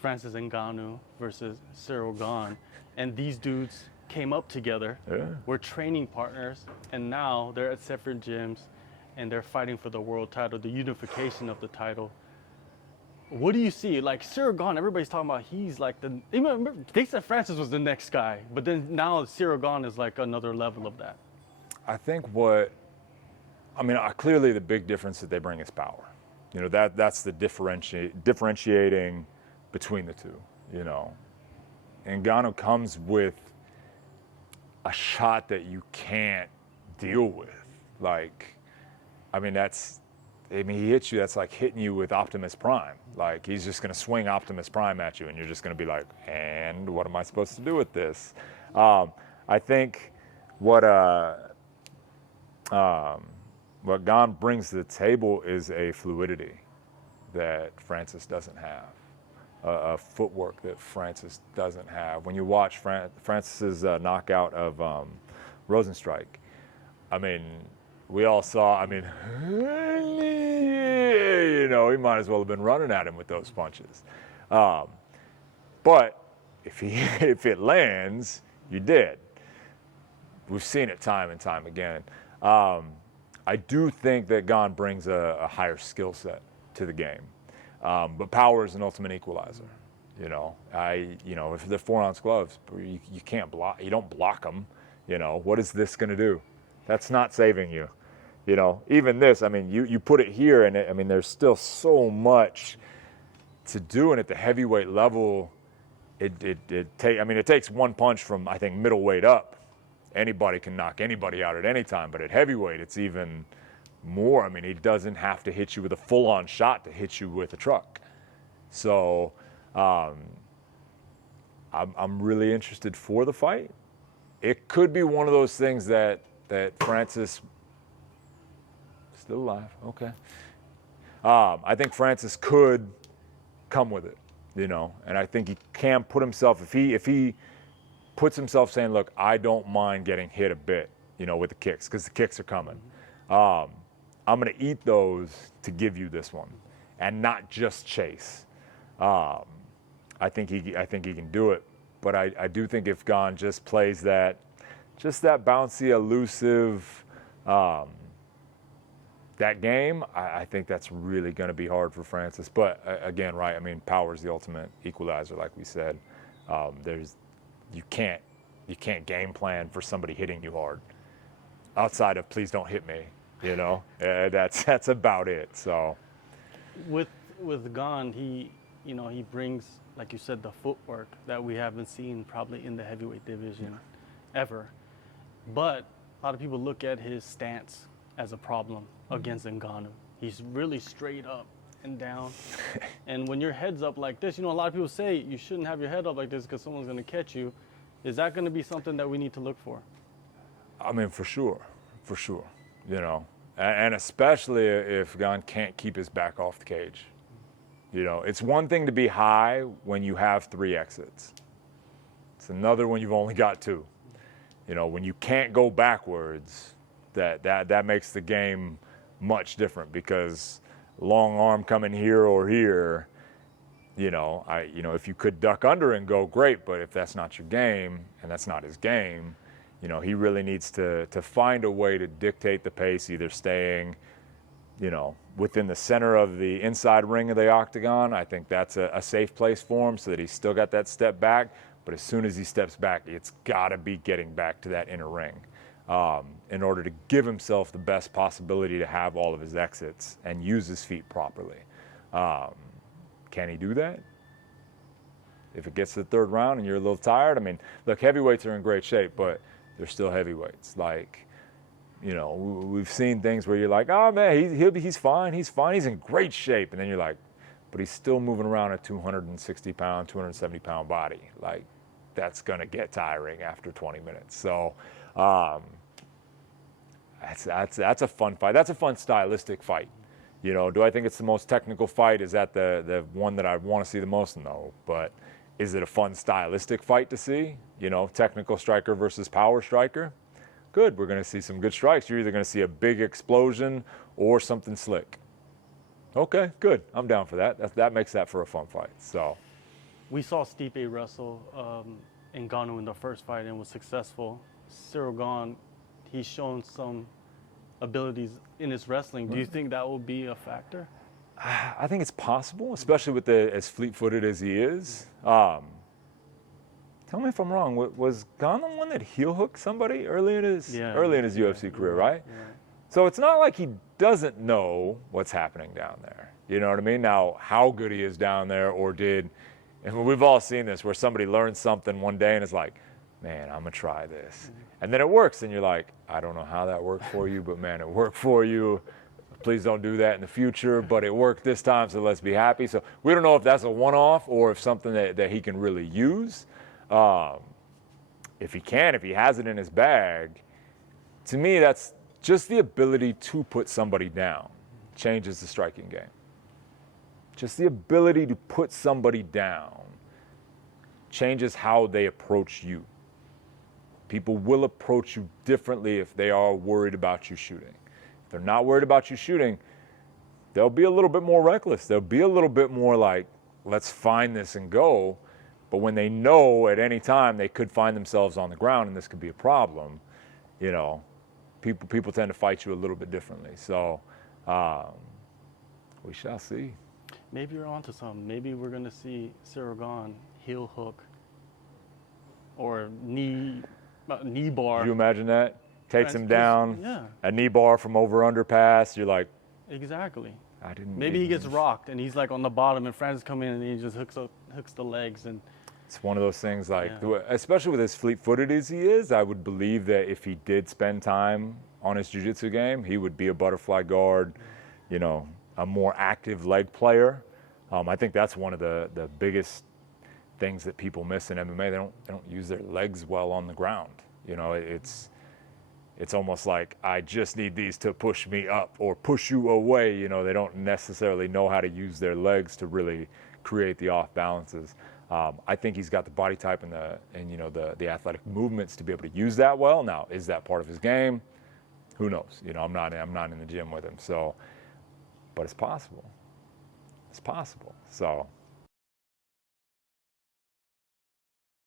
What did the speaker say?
Francis Ngannou versus Ciryl Gane, and these dudes came up together, were training partners, and now they're at separate gyms, and they're fighting for the world title, the unification of the title. What do you see? Like Ciryl Gane, everybody's talking about he's like they said Francis was the next guy, but then now Ciryl Gane is like another level of that. I think clearly the big difference that they bring is power. You know, that's the differentiating between the two, you know. And Ngannou comes with a shot that you can't deal with. Like, he hits you, that's like hitting you with Optimus Prime. Like, he's just going to swing Optimus Prime at you, and you're just going to be like, and what am I supposed to do with this? I think what Gane brings to the table is a fluidity that Francis doesn't have, a footwork that Francis doesn't have. When you watch Francis's knockout of Rosenstrike, I mean, we all saw, you know, he might as well have been running at him with those punches. But if it lands, you're dead. We've seen it time and time again. I do think that Gane brings a higher skill set to the game, but power is an ultimate equalizer. You know, if they're 4-ounce gloves, you can't block. You don't block them. You know, what is this going to do? That's not saving you. You know, even this. I mean, you put it here, and there's still so much to do, and at the heavyweight level, it takes one punch from, I think, middleweight up. Anybody can knock anybody out at any time, but at heavyweight, it's even more. I mean, he doesn't have to hit you with a full-on shot to hit you with a truck. So I'm really interested for the fight. It could be one of those things that Francis, still alive, okay. I think Francis could come with it, you know, and I think he can put himself, if he puts himself saying, look, I don't mind getting hit a bit, you know, with the kicks, because the kicks are coming. I'm going to eat those to give you this one, and not just chase. I think he can do it, but I do think if Gane just plays that bouncy, elusive, that game, I think that's really going to be hard for Francis. But again, right? I mean, power is the ultimate equalizer, like we said. You can't game plan for somebody hitting you hard outside of please don't hit me, you know. That's about it. So with Gane, he brings, like you said, the footwork that we haven't seen probably in the heavyweight division ever. But a lot of people look at his stance as a problem against Ngannou. He's really straight up and down. And when your head's up like this, you know, a lot of people say you shouldn't have your head up like this because someone's going to catch you. Is that going to be something that we need to look for? I mean, for sure, you know, and especially if Gane can't keep his back off the cage. You know, it's one thing to be high when you have 3 exits. It's another when you've only got 2. You know, when you can't go backwards, that makes the game much different, because long arm coming here or here, you know, if you could duck under and go, great, but if that's not your game, and that's not his game, you know, he really needs to find a way to dictate the pace, either staying, you know, within the center of the inside ring of the octagon. I think that's a safe place for him, so that he's still got that step back, but as soon as he steps back, it's got to be getting back to that inner ring. In order to give himself the best possibility to have all of his exits and use his feet properly. Can he do that? If it gets to the 3rd round and you're a little tired, I mean, look, heavyweights are in great shape, but they're still heavyweights. Like, you know, we've seen things where you're like, oh man, he's fine, he's in great shape, and then you're like, but he's still moving around a 260-pound, 270-pound body. Like, that's gonna get tiring after 20 minutes. So. That's a fun fight. That's a fun stylistic fight. You know, do I think it's the most technical fight? Is that the one that I want to see the most? No. But is it a fun stylistic fight to see? You know, technical striker versus power striker? Good. We're going to see some good strikes. You're either going to see a big explosion or something slick. Okay, good. I'm down for that. That makes that for a fun fight. So. we saw Stipe wrestle Ngannou in the first fight and was successful. Ciryl Gane, he's shown some abilities in his wrestling. Do you think that will be a factor? I think it's possible, especially with as fleet-footed as he is. Tell me if I'm wrong. Was Gane the one that heel hooked somebody early in his UFC career, right? Yeah. So it's not like he doesn't know what's happening down there. You know what I mean? Now, how good he is down there, and we've all seen this, where somebody learns something one day and is like, man, I'm going to try this. And then it works, and you're like, I don't know how that worked for you, but man, it worked for you. Please don't do that in the future, but it worked this time, so let's be happy. So we don't know if that's a one-off or if something that he can really use. If he has it in his bag, to me, that's just the ability to put somebody down changes the striking game. Just the ability to put somebody down changes how they approach you. People will approach you differently if they are worried about you shooting. If they're not worried about you shooting, they'll be a little bit more reckless. They'll be a little bit more like, let's find this and go. But when they know at any time they could find themselves on the ground and this could be a problem, you know, people tend to fight you a little bit differently. So we shall see. Maybe you're onto something. Maybe we're going to see Ciryl Gane heel hook or knee bar. Could you imagine that? Takes him down, yeah. A knee bar from over underpass. You're like, exactly. I didn't. Maybe he gets rocked and he's like on the bottom, and Francis come in and he just hooks the legs. And it's one of those things, like, especially with as fleet-footed as he is, I would believe that if he did spend time on his jiu-jitsu game, he would be a butterfly guard, you know, a more active leg player. I think that's one of the biggest things that people miss in MMA. They don't use their legs well on the ground. You know, it's almost like, I just need these to push me up or push you away. You know, they don't necessarily know how to use their legs to really create the off balances. I think he's got the body type and the athletic movements to be able to use that well. Now, is that part of his game? Who knows? You know, I'm not in the gym with him. So, but it's possible. It's possible. So